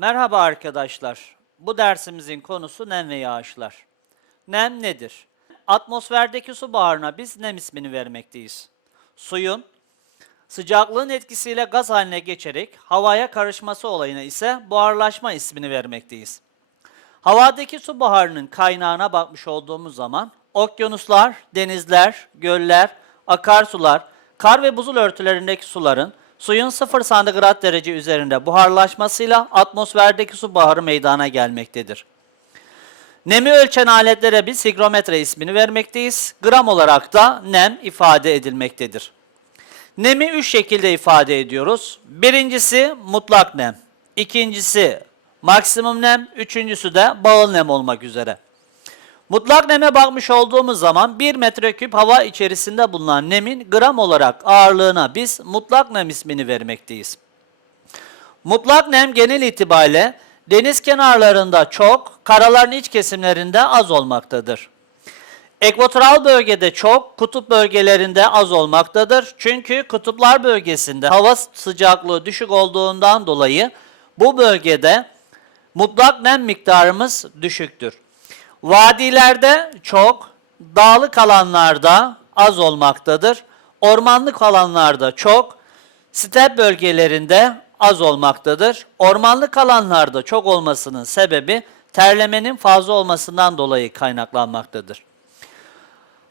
Merhaba arkadaşlar. Bu dersimizin konusu nem ve yağışlar. Nem nedir? Atmosferdeki su buharına biz nem ismini vermekteyiz. Suyun sıcaklığın etkisiyle gaz haline geçerek havaya karışması olayına ise buharlaşma ismini vermekteyiz. Havadaki su buharının kaynağına bakmış olduğumuz zaman okyanuslar, denizler, göller, akarsular, kar ve buzul örtülerindeki suların suyun 0 santigrat derece üzerinde buharlaşmasıyla atmosferdeki su buharı meydana gelmektedir. Nemi ölçen aletlere biz higrometre ismini vermekteyiz. Gram olarak da nem ifade edilmektedir. Nemi üç şekilde ifade ediyoruz. Birincisi mutlak nem. İkincisi maksimum nem. Üçüncüsü de bağıl nem olmak üzere. Mutlak neme bakmış olduğumuz zaman 1 metreküp hava içerisinde bulunan nemin gram olarak ağırlığına biz mutlak nem ismini vermekteyiz. Mutlak nem genel itibariyle deniz kenarlarında çok, karaların iç kesimlerinde az olmaktadır. Ekvatoral bölgede çok, kutup bölgelerinde az olmaktadır. Çünkü kutuplar bölgesinde hava sıcaklığı düşük olduğundan dolayı bu bölgede mutlak nem miktarımız düşüktür. Vadilerde çok, dağlık alanlarda az olmaktadır. Ormanlık alanlarda çok, step bölgelerinde az olmaktadır. Ormanlık alanlarda çok olmasının sebebi terlemenin fazla olmasından dolayı kaynaklanmaktadır.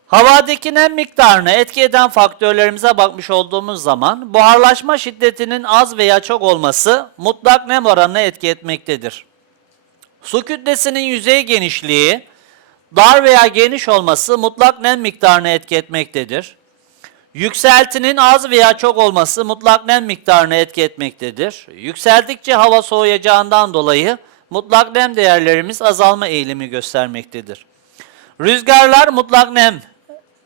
Havadaki nem miktarını etki eden faktörlerimize bakmış olduğumuz zaman buharlaşma şiddetinin az veya çok olması mutlak nem oranına etki etmektedir. Su kütlesinin yüzey genişliği dar veya geniş olması mutlak nem miktarını etki etmektedir. Yükseltinin az veya çok olması mutlak nem miktarını etki etmektedir. Yükseldikçe hava soğuyacağından dolayı mutlak nem değerlerimiz azalma eğilimi göstermektedir. Rüzgarlar mutlak nem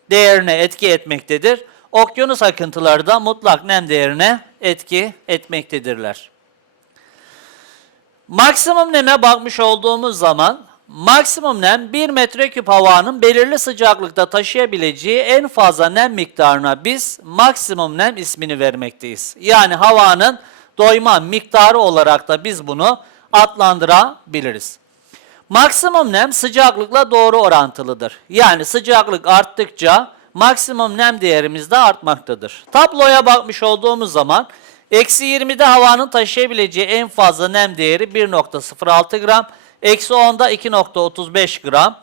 değerine etki etmektedir. Okyanus akıntıları da mutlak nem değerine etki etmektedirler. Maksimum neme bakmış olduğumuz zaman maksimum nem 1 metreküp havanın belirli sıcaklıkta taşıyabileceği en fazla nem miktarına biz maksimum nem ismini vermekteyiz. Yani havanın doyma miktarı olarak da biz bunu adlandırabiliriz. Maksimum nem sıcaklıkla doğru orantılıdır. Yani sıcaklık arttıkça maksimum nem değerimiz de artmaktadır. Tabloya bakmış olduğumuz zaman eksi 20'de havanın taşıyabileceği en fazla nem değeri 1.06 gram, eksi 10'da 2.35 gram,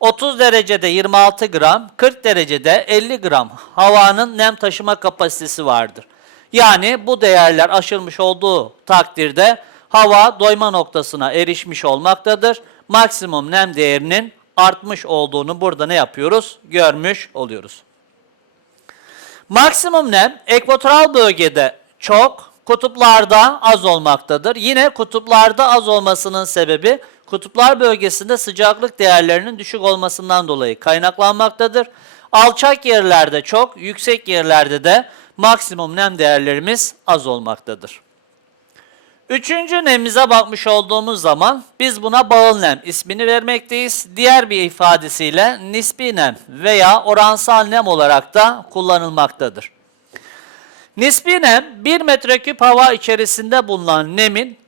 30 derecede 26 gram, 40 derecede 50 gram havanın nem taşıma kapasitesi vardır. Yani bu değerler aşılmış olduğu takdirde hava doyma noktasına erişmiş olmaktadır. Maksimum nem değerinin artmış olduğunu burada ne yapıyoruz? Görmüş oluyoruz. Maksimum nem ekvatoral bölgede çok, kutuplarda az olmaktadır. Yine kutuplarda az olmasının sebebi kutuplar bölgesinde sıcaklık değerlerinin düşük olmasından dolayı kaynaklanmaktadır. Alçak yerlerde çok, yüksek yerlerde de maksimum nem değerlerimiz az olmaktadır. Üçüncü nemimize bakmış olduğumuz zaman biz buna bağıl nem ismini vermekteyiz. Diğer bir ifadesiyle nispi nem veya oransal nem olarak da kullanılmaktadır. Nispi nem 1 metreküp hava içerisinde bulunan nemin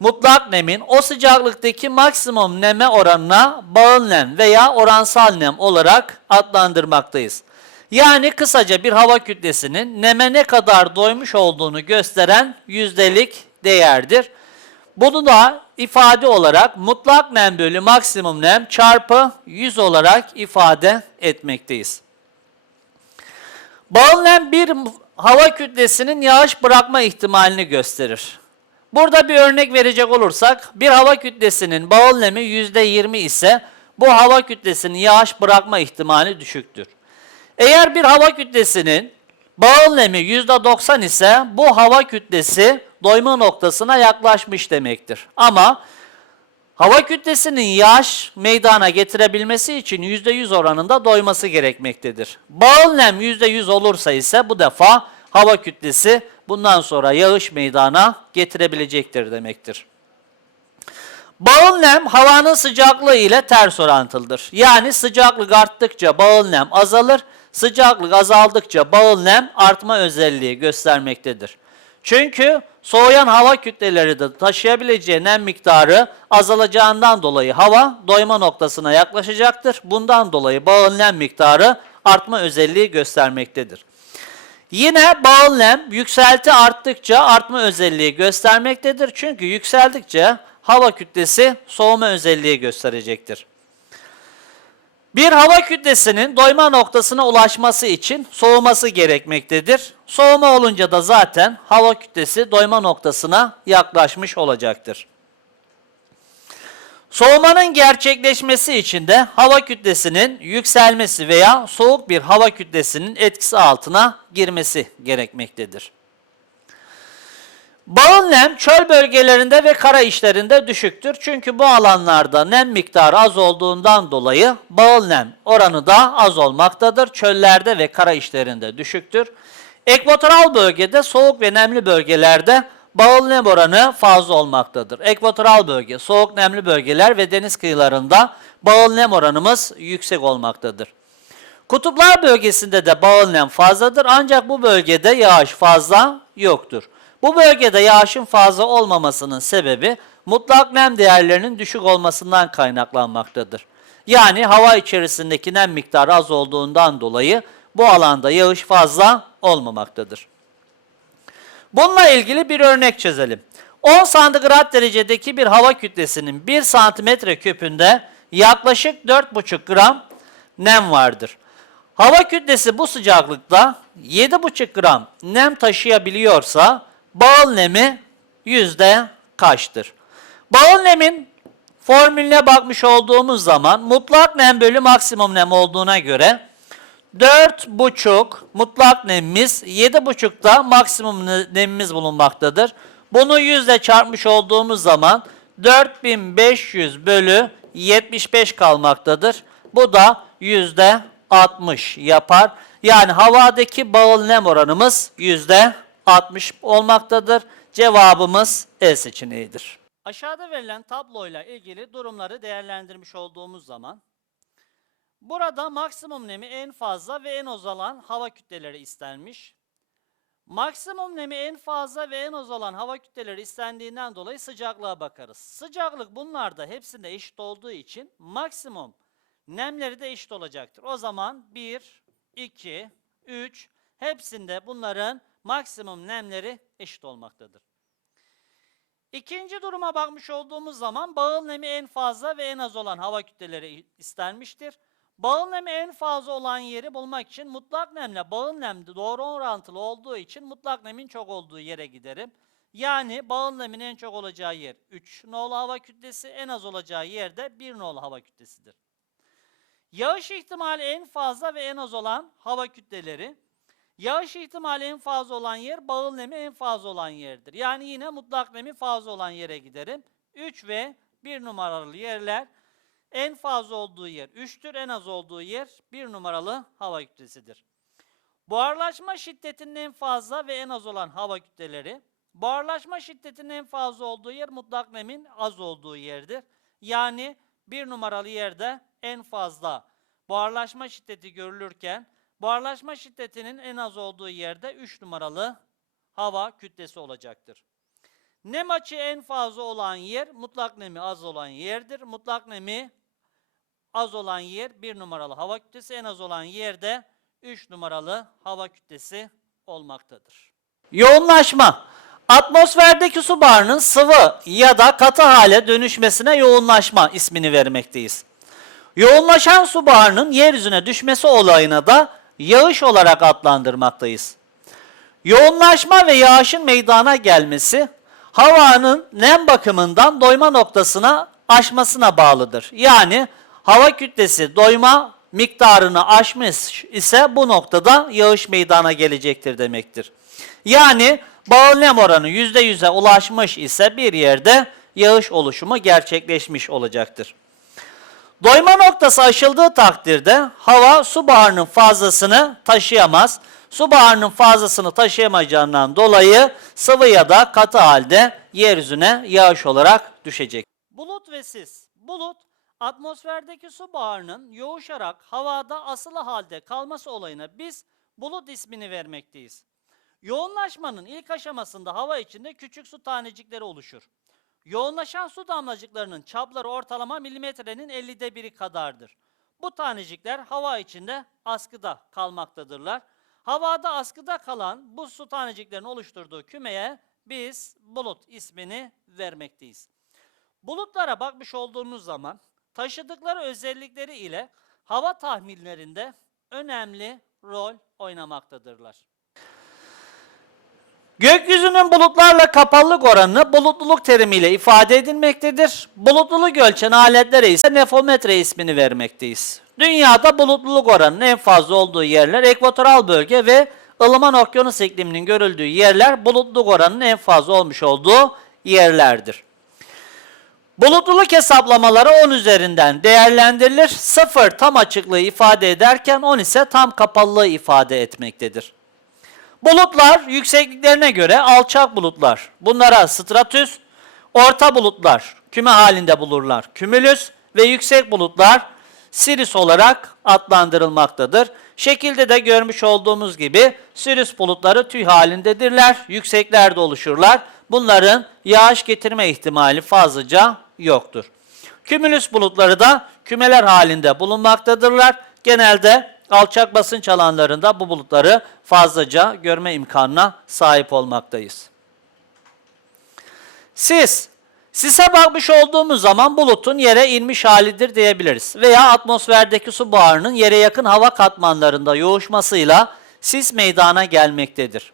mutlak nemin o sıcaklıktaki maksimum neme oranına bağıl nem veya oransal nem olarak adlandırmaktayız. Yani kısaca bir hava kütlesinin neme ne kadar doymuş olduğunu gösteren yüzdelik değerdir. Bunu da ifade olarak mutlak nem bölü maksimum nem çarpı 100 olarak ifade etmekteyiz. Bağıl nem bir hava kütlesinin yağış bırakma ihtimalini gösterir. Burada bir örnek verecek olursak bir hava kütlesinin bağıl nemi %20 ise bu hava kütlesinin yağış bırakma ihtimali düşüktür. Eğer bir hava kütlesinin bağıl nemi %90 ise bu hava kütlesi doyma noktasına yaklaşmış demektir. Ama hava kütlesinin yağış meydana getirebilmesi için %100 oranında doyması gerekmektedir. Bağıl nem %100 olursa ise bu defa hava kütlesi bundan sonra yağış meydana getirebilecektir demektir. Bağıl nem havanın sıcaklığı ile ters orantılıdır. Yani sıcaklık arttıkça bağıl nem azalır, sıcaklık azaldıkça bağıl nem artma özelliği göstermektedir. Çünkü soğuyan hava kütleleri de taşıyabileceği nem miktarı azalacağından dolayı hava doyma noktasına yaklaşacaktır. Bundan dolayı bağıl nem miktarı artma özelliği göstermektedir. Yine bağıl nem yükselti arttıkça artma özelliği göstermektedir. Çünkü yükseldikçe hava kütlesi soğuma özelliği gösterecektir. Bir hava kütlesinin doyma noktasına ulaşması için soğuması gerekmektedir. Soğuma olunca da zaten hava kütlesi doyma noktasına yaklaşmış olacaktır. Soğumanın gerçekleşmesi için de hava kütlesinin yükselmesi veya soğuk bir hava kütlesinin etkisi altına girmesi gerekmektedir. Bağıl nem çöl bölgelerinde ve kara işlerinde düşüktür. Çünkü bu alanlarda nem miktarı az olduğundan dolayı bağıl nem oranı da az olmaktadır. Çöllerde ve kara işlerinde düşüktür. Ekvatoral bölgede soğuk ve nemli bölgelerde bağıl nem oranı fazla olmaktadır. Ekvatoral bölge, soğuk nemli bölgeler ve deniz kıyılarında bağıl nem oranımız yüksek olmaktadır. Kutuplar bölgesinde de bağıl nem fazladır ancak bu bölgede yağış fazla yoktur. Bu bölgede yağışın fazla olmamasının sebebi mutlak nem değerlerinin düşük olmasından kaynaklanmaktadır. Yani hava içerisindeki nem miktarı az olduğundan dolayı bu alanda yağış fazla olmamaktadır. Bununla ilgili bir örnek çözelim. 10 santigrat derecedeki bir hava kütlesinin 1 santimetre küpünde yaklaşık 4,5 gram nem vardır. Hava kütlesi bu sıcaklıkta 7,5 gram nem taşıyabiliyorsa bağıl nemi yüzde kaçtır? Bağıl nemin formülüne bakmış olduğumuz zaman mutlak nem bölü maksimum nem olduğuna göre 4,5 mutlak nemimiz 7,5'da maksimum ne- nemimiz bulunmaktadır. Bunu yüzle çarpmış olduğumuz zaman 4500 bölü 75 kalmaktadır. Bu da yüzde 60 yapar. Yani havadaki bağıl nem oranımız yüzde 60 olmaktadır. Cevabımız E seçeneğidir. Aşağıda verilen tabloyla ilgili durumları değerlendirmiş olduğumuz zaman Burada maksimum nemi en fazla ve en az olan hava kütleleri istenmiş. Maksimum nemi en fazla ve en az olan hava kütleleri istendiğinden dolayı sıcaklığa bakarız. Sıcaklık bunlarda hepsinde eşit olduğu için maksimum nemleri de eşit olacaktır. O zaman 1, 2, 3 hepsinde bunların maksimum nemleri eşit olmaktadır. İkinci duruma bakmış olduğumuz zaman bağıl nemi en fazla ve en az olan hava kütleleri istenmiştir. Bağıl nemi en fazla olan yeri bulmak için mutlak nemle bağıl nem doğru orantılı olduğu için mutlak nemin çok olduğu yere giderim. Yani bağıl nemin en çok olacağı yer 3 nolu hava kütlesi, en az olacağı yer de 1 nolu hava kütlesidir. Yağış ihtimali en fazla ve en az olan hava kütleleri. Yağış ihtimali en fazla olan yer bağıl nemi en fazla olan yerdir. Yani yine mutlak nemi fazla olan yere giderim. 3 ve 1 numaralı yerler en fazla olduğu yer 3'tür, en az olduğu yer 1 numaralı hava kütlesidir. Buharlaşma şiddetinin en fazla ve en az olan hava kütleleri, buharlaşma şiddetinin en fazla olduğu yer mutlak nemin az olduğu yerdir. Yani 1 numaralı yerde en fazla buharlaşma şiddeti görülürken, buharlaşma şiddetinin en az olduğu yerde 3 numaralı hava kütlesi olacaktır. Nem açığı en fazla olan yer mutlak nemi az olan yerdir. Mutlak nemi az olan yer 1 numaralı hava kütlesi, en az olan yerde 3 numaralı hava kütlesi olmaktadır. Yoğunlaşma. Atmosferdeki su buharının sıvı ya da katı hale dönüşmesine yoğunlaşma ismini vermekteyiz. Yoğunlaşan su buharının yeryüzüne düşmesi olayına da yağış olarak adlandırmaktayız. Yoğunlaşma ve yağışın meydana gelmesi havanın nem bakımından doyma noktasına aşmasına bağlıdır. Yani hava kütlesi doyma miktarını aşmış ise bu noktada yağış meydana gelecektir demektir. Yani bağıl nem oranı %100'e ulaşmış ise bir yerde yağış oluşumu gerçekleşmiş olacaktır. Doyma noktası aşıldığı takdirde hava su buharının fazlasını taşıyamaz. Su buharının fazlasını taşıyamayacağından dolayı sıvı ya da katı halde yeryüzüne yağış olarak düşecek. Bulut ve sis. Bulut atmosferdeki su buharının yoğuşarak havada asılı halde kalması olayına biz bulut ismini vermekteyiz. Yoğunlaşmanın ilk aşamasında hava içinde küçük su tanecikleri oluşur. Yoğunlaşan su damlacıklarının çapları ortalama milimetrenin 50'de biri kadardır. Bu tanecikler hava içinde askıda kalmaktadırlar. Havada askıda kalan bu su taneciklerinin oluşturduğu kümeye biz bulut ismini vermekteyiz. Bulutlara bakmış olduğumuz zaman taşıdıkları özellikleri ile hava tahminlerinde önemli rol oynamaktadırlar. Gökyüzünün bulutlarla kapalılık oranını bulutluluk terimiyle ifade edilmektedir. Bulutluluk ölçen aletlere ise nefometre ismini vermekteyiz. Dünyada bulutluluk oranının en fazla olduğu yerler ekvatoral bölge ve ılıman okyanus ikliminin görüldüğü yerler bulutluluk oranının en fazla olmuş olduğu yerlerdir. Bulutluluk hesaplamaları 10 üzerinden değerlendirilir. 0 tam açıklığı ifade ederken 10 ise tam kapalılığı ifade etmektedir. Bulutlar yüksekliklerine göre alçak bulutlar. Bunlara stratüs, orta bulutlar küme halinde bulurlar. Kümülüs ve yüksek bulutlar Sirius olarak adlandırılmaktadır. Şekilde de görmüş olduğumuz gibi Sirius bulutları tüy halindedirler. Yükseklerde oluşurlar. Bunların yağış getirme ihtimali fazlaca yoktur. Kümülüs bulutları da kümeler halinde bulunmaktadırlar. Genelde alçak basınç alanlarında bu bulutları fazlaca görme imkanına sahip olmaktayız. Sis. Sise bakmış olduğumuz zaman bulutun yere inmiş halidir diyebiliriz. Veya atmosferdeki su buharının yere yakın hava katmanlarında yoğuşmasıyla sis meydana gelmektedir.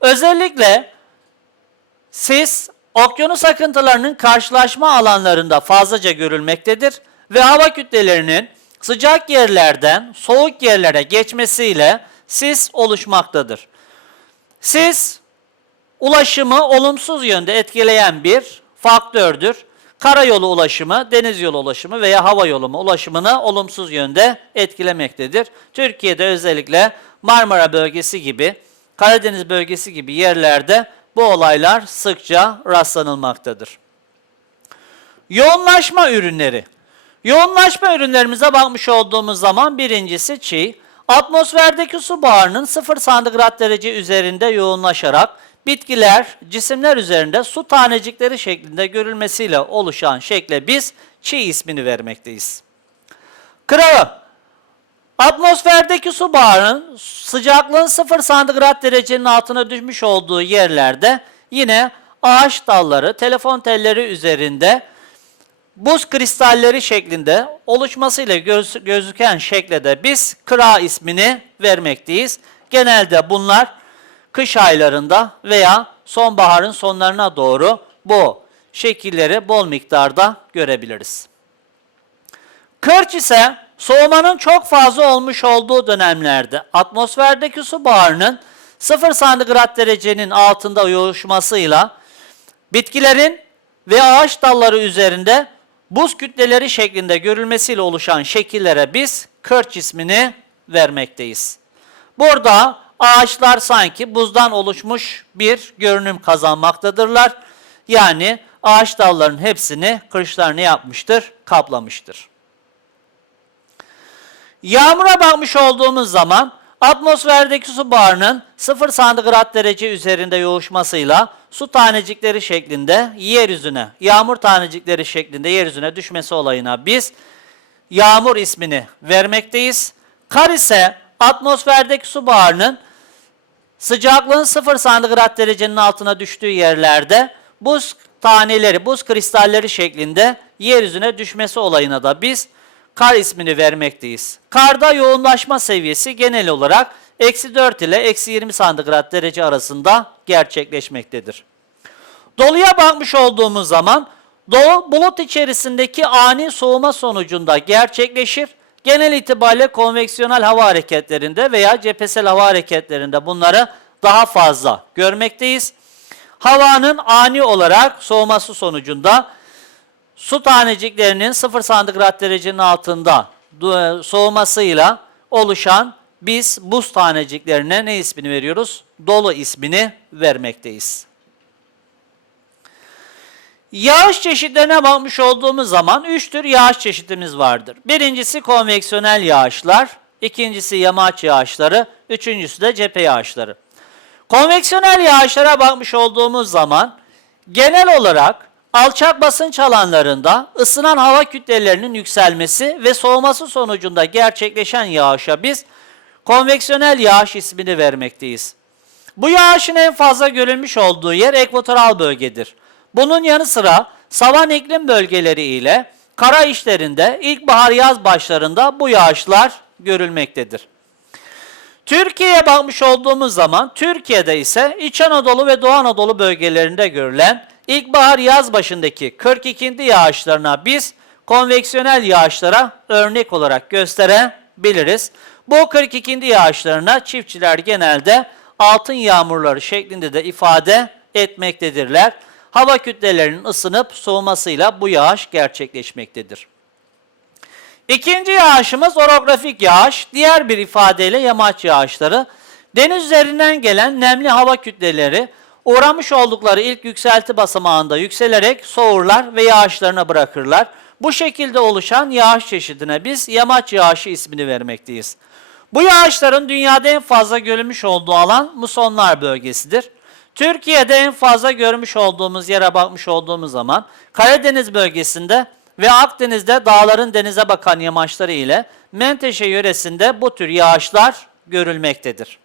Özellikle sis okyanus akıntılarının karşılaşma alanlarında fazlaca görülmektedir ve hava kütlelerinin sıcak yerlerden soğuk yerlere geçmesiyle sis oluşmaktadır. Sis ulaşımı olumsuz yönde etkileyen bir faktördür. Karayolu ulaşımı, deniz yolu ulaşımı veya hava yolu ulaşımını olumsuz yönde etkilemektedir. Türkiye'de özellikle Marmara bölgesi gibi, Karadeniz bölgesi gibi yerlerde bu olaylar sıkça rastlanılmaktadır. Yoğunlaşma ürünleri. Yoğunlaşma ürünlerimize bakmış olduğumuz zaman birincisi çiğ. Atmosferdeki su buharının 0 santigrat derece üzerinde yoğunlaşarak bitkiler, cisimler üzerinde su tanecikleri şeklinde görülmesiyle oluşan şekle biz çiğ ismini vermekteyiz. Kırağı. Atmosferdeki su buharının sıcaklığın 0 santigrat derecenin altına düşmüş olduğu yerlerde yine ağaç dalları, telefon telleri üzerinde buz kristalleri şeklinde oluşmasıyla göz, gözüken şekle de biz kıra ismini vermekteyiz. Genelde bunlar kış aylarında veya sonbaharın sonlarına doğru bu şekilleri bol miktarda görebiliriz. Kırç ise soğumanın çok fazla olmuş olduğu dönemlerde atmosferdeki su buharının 0 santigrat derecenin altında yoğuşmasıyla bitkilerin ve ağaç dalları üzerinde buz kütleleri şeklinde görülmesiyle oluşan şekillere biz kırç ismini vermekteyiz. Burada ağaçlar sanki buzdan oluşmuş bir görünüm kazanmaktadırlar. Yani ağaç dallarının hepsini kırçlar ne yapmıştır? Kaplamıştır. Yağmura bakmış olduğumuz zaman atmosferdeki su buharının 0 santigrat derece üzerinde yoğuşmasıyla su tanecikleri şeklinde yeryüzüne, yağmur tanecikleri şeklinde yeryüzüne düşmesi olayına biz yağmur ismini vermekteyiz. Kar ise atmosferdeki su buharının sıcaklığın 0 santigrat derecenin altına düştüğü yerlerde buz taneleri, buz kristalleri şeklinde yeryüzüne düşmesi olayına da biz kar ismini vermekteyiz. Karda yoğunlaşma seviyesi genel olarak eksi 4 ile eksi 20 santigrat derece arasında gerçekleşmektedir. Doluya bakmış olduğumuz zaman dolu bulut içerisindeki ani soğuma sonucunda gerçekleşir. Genel itibariyle konveksiyonel hava hareketlerinde veya cephesel hava hareketlerinde bunları daha fazla görmekteyiz. Havanın ani olarak soğuması sonucunda su taneciklerinin 0 santigrat derecenin altında du- soğumasıyla oluşan biz buz taneciklerine ne ismini veriyoruz? Dolu ismini vermekteyiz. Yağış çeşitlerine bakmış olduğumuz zaman üç tür yağış çeşitimiz vardır. Birincisi konveksiyonel yağışlar, ikincisi yamaç yağışları, üçüncüsü de cephe yağışları. Konveksiyonel yağışlara bakmış olduğumuz zaman genel olarak alçak basınç alanlarında ısınan hava kütlelerinin yükselmesi ve soğuması sonucunda gerçekleşen yağışa biz konveksiyonel yağış ismini vermekteyiz. Bu yağışın en fazla görülmüş olduğu yer ekvatoral bölgedir. Bunun yanı sıra savan iklim bölgeleri ile kara işlerinde ilkbahar yaz başlarında bu yağışlar görülmektedir. Türkiye'ye bakmış olduğumuz zaman Türkiye'de ise İç Anadolu ve Doğu Anadolu bölgelerinde görülen ilkbahar yaz başındaki 42. yağışlarına biz konveksiyonel yağışlara örnek olarak gösterebiliriz. Bu 42. yağışlarına çiftçiler genelde altın yağmurları şeklinde de ifade etmektedirler. Hava kütlelerinin ısınıp soğumasıyla bu yağış gerçekleşmektedir. İkinci yağışımız orografik yağış, diğer bir ifadeyle yamaç yağışları. Deniz üzerinden gelen nemli hava kütleleri uğramış oldukları ilk yükselti basamağında yükselerek soğurlar ve yağışlarına bırakırlar. Bu şekilde oluşan yağış çeşidine biz yamaç yağışı ismini vermekteyiz. Bu yağışların dünyada en fazla görülmüş olduğu alan musonlar bölgesidir. Türkiye'de en fazla görmüş olduğumuz yere bakmış olduğumuz zaman Karadeniz bölgesinde ve Akdeniz'de dağların denize bakan yamaçları ile Menteşe yöresinde bu tür yağışlar görülmektedir.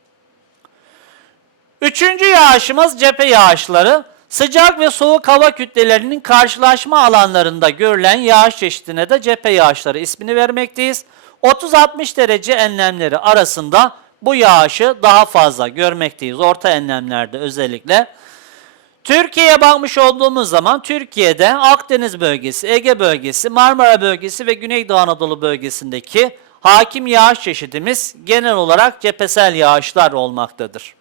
Üçüncü yağışımız cephe yağışları. Sıcak ve soğuk hava kütlelerinin karşılaşma alanlarında görülen yağış çeşidine de cephe yağışları ismini vermekteyiz. 30-60 derece enlemleri arasında bu yağışı daha fazla görmekteyiz. Orta enlemlerde özellikle. Türkiye'ye bakmış olduğumuz zaman Türkiye'de Akdeniz bölgesi, Ege bölgesi, Marmara bölgesi ve Güneydoğu Anadolu bölgesindeki hakim yağış çeşidimiz genel olarak cephesel yağışlar olmaktadır.